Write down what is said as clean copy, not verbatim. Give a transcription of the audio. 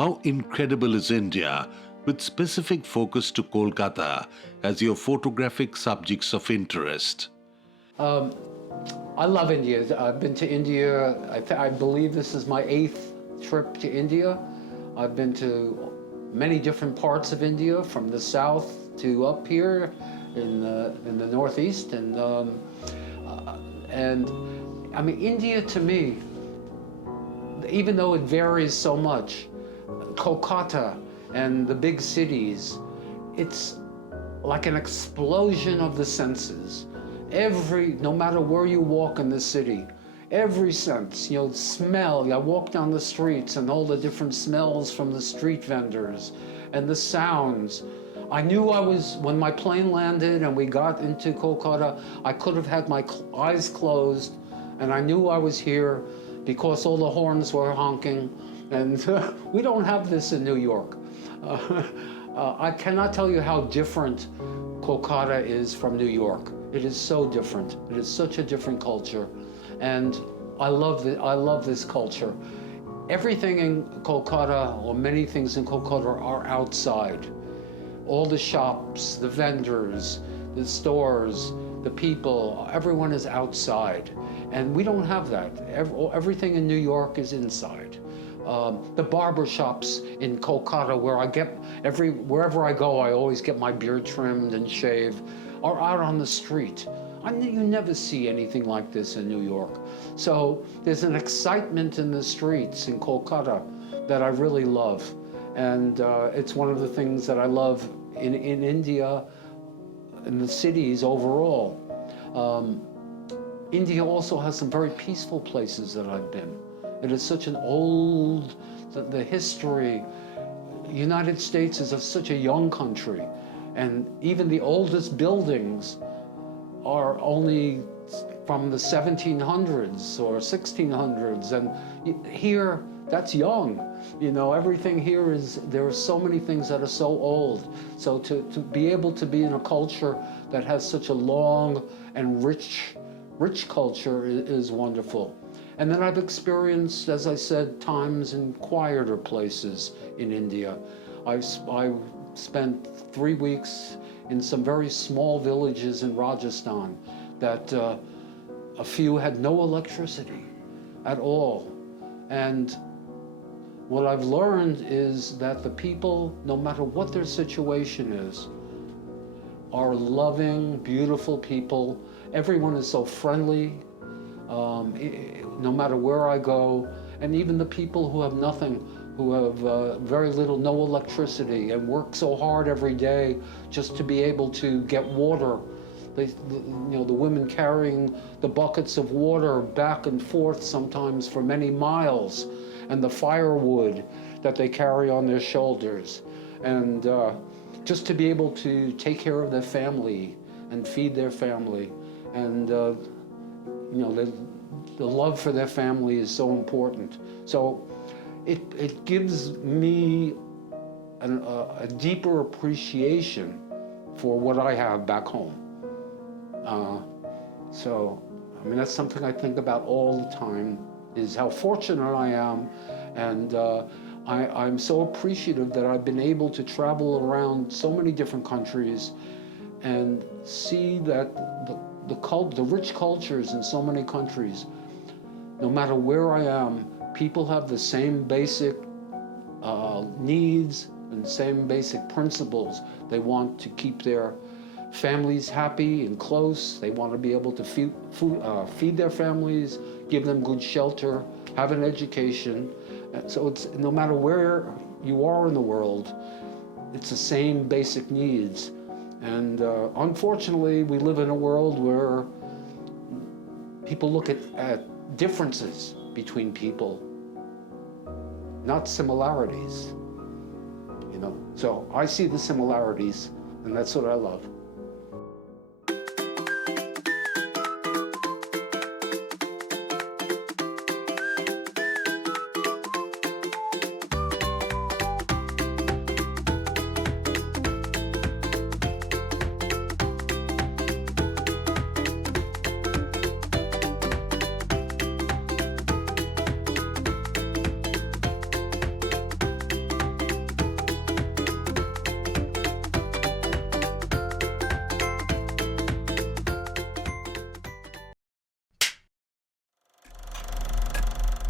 How incredible is India, with specific focus to Kolkata as your photographic subjects of interest? I love India. I've been to India, I believe this is my 8th trip to India. I've been to many different parts of India, from the south to up here in the northeast. And I mean, India to me, even though it varies so much, Kolkata and the big cities, it's like an explosion of the senses. No matter where you walk in the city, every sense, smell. I walk down the streets and all the different smells from the street vendors and the sounds. I knew when my plane landed and we got into Kolkata, I could have had my eyes closed and I knew I was here because all the horns were honking. And we don't have this in New York. I cannot tell you how different Kolkata is from New York. It is so different. It is such a different culture. And I love this culture. Everything in Kolkata, or many things in Kolkata, are outside. All the shops, the vendors, the stores, the people, everyone is outside. And we don't have that. Everything in New York is inside. The barber shops in Kolkata, wherever I go, I always get my beard trimmed and shaved, are out on the street. You never see anything like this in New York. So there's an excitement in the streets in Kolkata that I really love. And it's one of the things that I love in India, in the cities overall. India also has some very peaceful places that I've been. It is such an old, the history. United States is such a young country. And even the oldest buildings are only from the 1700s or 1600s. And here, that's young. Everything here there are so many things that are so old. So to be able to be in a culture that has such a long and rich culture is wonderful. And then I've experienced, as I said, times in quieter places in India. I spent 3 weeks in some very small villages in Rajasthan that a few had no electricity at all. And what I've learned is that the people, no matter what their situation is, are loving, beautiful people. Everyone is so friendly, no matter where I go. And even the people who have nothing, who have very little, no electricity, and work so hard every day just to be able to get water. The women carrying the buckets of water back and forth sometimes for many miles, and the firewood that they carry on their shoulders. And just to be able to take care of their family and feed their family. And the love for their family is so important. So it gives me a deeper appreciation for what I have back home. So, I mean, that's something I think about all the time, is how fortunate I am. And I'm so appreciative that I've been able to travel around so many different countries and see that the rich cultures in so many countries, no matter where I am, people have the same basic needs and same basic principles. They want to keep their families happy and close. They want to be able to feed their families, give them good shelter, have an education. So it's, no matter where you are in the world, it's the same basic needs. And unfortunately, we live in a world where people look at differences between people, not similarities. So I see the similarities, and that's what I love.